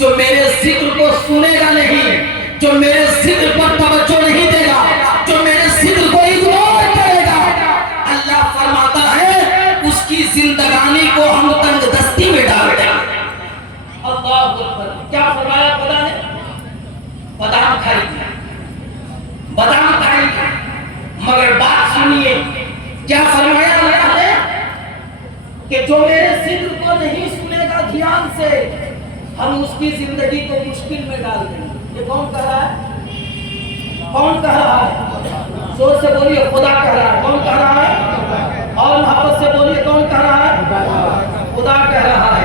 जो मेरे जिक्र को सुनेगा नहीं, जो मेरे जिक्र पर तवज्जो नहीं देगा, जो मेरे जिक्र को इग्नोर करेगा, अल्लाह फरमाता है उसकी जिंदगानी को हम तंगदस्ती में डाल देंगे। अल्लाह अकबर। क्या फरमाया खुदा ने? बादाम खाएंगे, बादाम खाएंगे, मगर बात सुनिए क्या फरमाया अल्लाह ने कि जो मेरे जिक्र को नहीं सुनेगा ध्यान से, हम उसकी जिंदगी को मुश्किल में डाल देंगे। ये कौन कह रहा है? कौन कह रहा है? जोर से बोलिए, खुदा कह रहा है। कौन कह रहा है? और मोहब्बत से बोलिए, कौन कह रहा है? खुदा कह रहा है।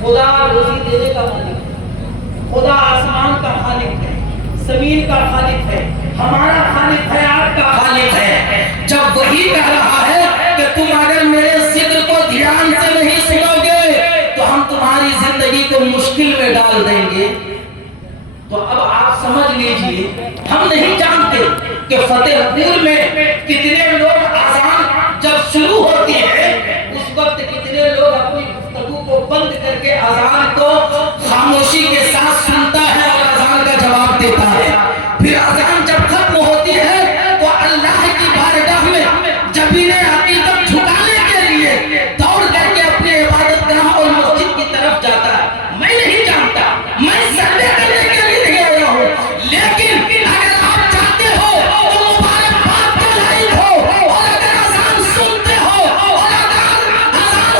खुदा रोजी देने का मालिक है, खुदा आसमान का खालिक है, जमीन का खालिक है, हमारा खालिक है, आपका खालिक है। जब वही कह रहा है कि तुम अगर मेरे जिक्र को ध्यान से नहीं सुनोगे तो हम तुम्हारी जिंदगी को मुश्किल में डाल देंगे, तो अब आप समझ लीजिए हम नहीं जानते कि फतेहपुर में कितने लोग अजान जब शुरू होती है उस वक्त कितने लोग अपनी गुफ्तगू को बंद करके अजान को खामोशी के साथ सुनता है और अजान का जवाब देता है। फिर अजान जब खत्म होती है तो अल्लाह की बारगाह में जबीने अकीदत झुकाने के लिए दौड़ करके अपने इबादतगाह और मस्जिद की तरफ जाता है। मैं नहीं जानता, मैं सजदे करने के लिए नहीं आया हूँ, लेकिन अगर आप चाहते हो तो मुबारकबाद का लाइव हो, और अगर अजान सुनते हो और अजान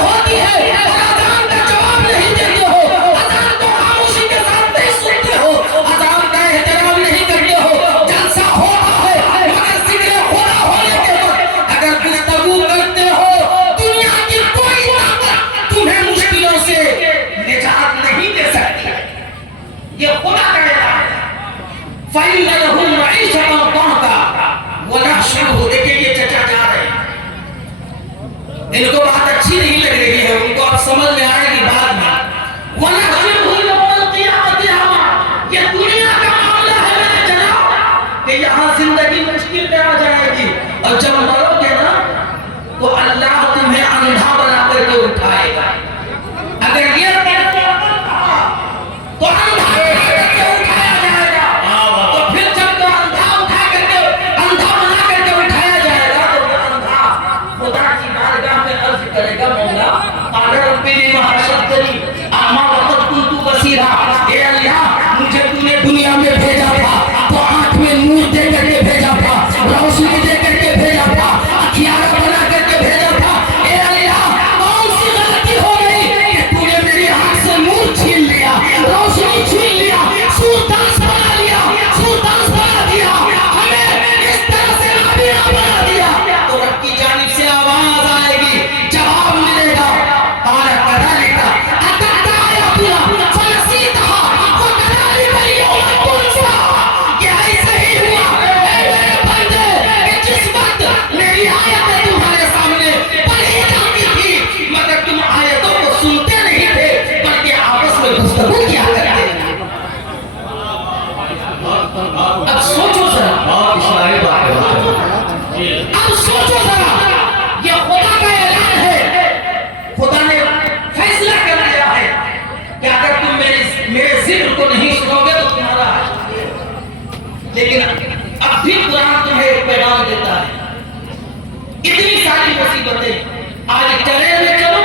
होती है और अजान का जवाब नहीं देते हो, अजान को खामोशी के साथ नहीं सुनते हो, अजान का एहतराम नहीं करते हो, जलसा होता है मगर जिक्र खुदा होने के वक्त अगर गुफ्तगू करते हो, दुनिया की कोई ताकत तुम्हें मुश्किलों से निजात नहीं दे सकती। ये खुदा कह रहा है। फ़इन्नहु मईशतन क़हक़ा वनहशुरुहु। देखिए ये चचा जा रहे हैं, इनको बात अच्छी नहीं लग रही है, उनको अब समझ में आएगी बाद में। वनहशुरुहु यौमल क़ियामति अमा। ये दुनिया का मामला है मेरे जनाब कि यहाँ जिंदगी मुश्किल में आ जाएगी, और जब मरोगे ना तो अल्लाह तुम्हें अंधा बना करके उठाएगा। अगर ये तो अंधा करके उठाया जाएगा, तो फिर जब तो अंधा उठा करके अंधा बना करके उठाया जाएगा तो वो अंधा खुदा की बारगाह में अर्ज करेगा, मौला अगर रब्बी लिमा हशरतनी अम्मा वक़द कुन्तु बसीरा। हे अल्लाह, मुझे तूने दुनिया में भेजा था तो आंख में नूर दे करके भेजा था, रोशनी दे करके भेजा था, अखियारा बना करके भेजा था। हे अल्लाह, कौन सी गलती हो गई कि तूने मेरी आंख से नूर छीन लिया, रोशनी छीन लिया, सुल्तान बना लिया, सुल्तान बना दिया, हमें इस तरह से नाबीना बना दिया। तो रब की जानिब से आवाज आएगी, जवाब मिलेगा, काला कदालिका अतता आयातुना फनसीतहा व कदालिका यौमा तुनसा। ये ऐसे ही हुआ ऐ मेरे बंदे कि जिस वक्त मेरी आयतें तुम्हारे सामने पढ़ी जाती थी मगर तुम आयतों को सुनते नहीं थे बल्कि आपस में गुफ्तगू किया करते थे। अब सोचो जरा, अब सोचो जरा, ये खुदा का ऐलान है, खुदा ने फैसला कर दिया है कि अगर तुम मेरे जिक्र को नहीं सुनोगे तो तुम्हारा हश्र है। लेकिन अब भी कुरान तुम्हें एक पैगाम देता है। इतनी सारी मुसीबतें, आज ट्रेन में चलो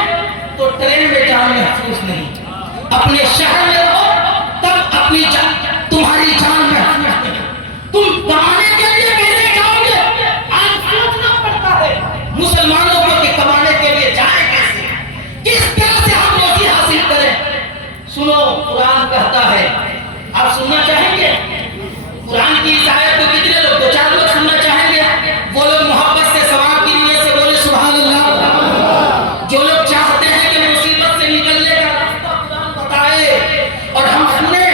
तो ट्रेन में जान महफूज नहीं, अपने शहर में रहो तब अपनी तुम्हारी जान महफूज नहीं। तुम कमाने के लिए कैसे जाओगे आज सोचना पड़ता है। मुसलमानों को कि कमाने के लिए जाए कैसे, किस तरह से हम रोजी हासिल करें। सुनो, कुरान कहता है, आप सुनना चाहेंगे कुरान की इस आयत को? कितने लोग, दो चार लोग सुनना चाहेंगे? वो लोग मोहब्बत से सवाब की नीयत से बोले सुभान अल्लाह। जो लोग चाहते हैं कि मुसीबत से निकलने का रास्ता कुरान बताए और हम सुने,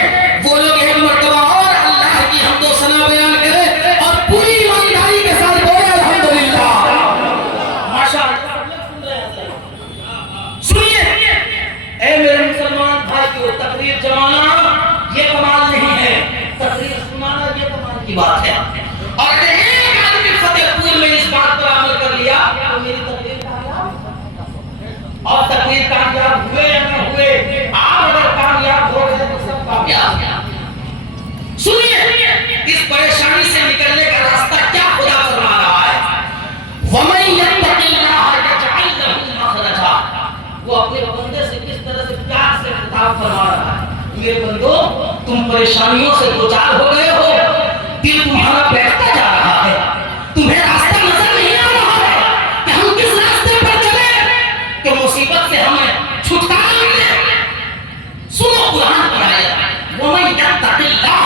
वो लोग एक मर्तबा और अल्लाह की हम्दो सना बयान करें और पूरी ईमानदारी के साथ बोले अल्हम्दुलिल्लाह। माशाअल्लाह। सुनिए ऐ मेरे मुसलमान भाइयों, तकरीर जमाना ये कमाल नहीं है, तकरीर सुनाना ये कमाल की साफ फरमा रहा है, मेरे बंदो तुम परेशानियों से दो चार हो गए हो, दिल तुम्हारा बैठता जा रहा है, तुम्हें रास्ता नजर नहीं आ रहा है कि हम किस रास्ते पर चले कि मुसीबत से हमें छुटकारा मिले। सुनो कुरान की आयत, वमन यत्तकिल्लाह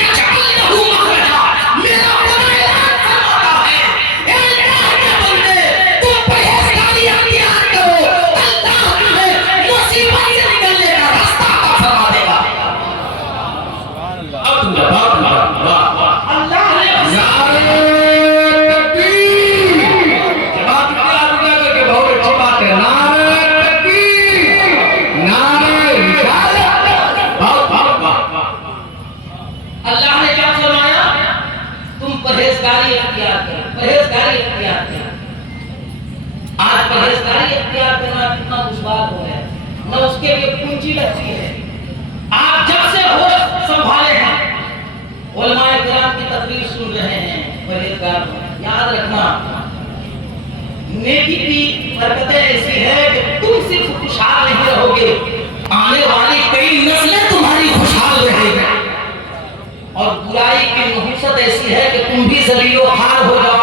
यजअल लहू मखरजा, मेरा खुदा ऐलान फरमाता है, ए अल्लाह के बंदे तुम परहेजगारी अख्तियार करो, अल्लाह तुम्हें मुसीबत से निकलने का रास्ता अता फरमा देगा। अल्लाह ने अल्लाह ने क्या फरमाया, तुम परहेजगारी अख्तियार करो, परहेजगारी अख्तियार करो। आज परहेजगारी अख्तियार करना कितना दुश्वार हो गया, न उसके लिए पूंजी लगती है। आप जब से होश संभाले हैं, उलमाए किराम की तकरीर सुन रहे हैं, परहेजगार याद रखना, नेकी की बरकतें ऐसी है कि तुम सिर्फ खुशहाल नहीं रहोगे, आने वाली कई नस्लें तुम्हारी खुशहाल रहेगी। और बुराई की नहुसत ऐसी है कि तुम भी जलीलो खार हो जाओ।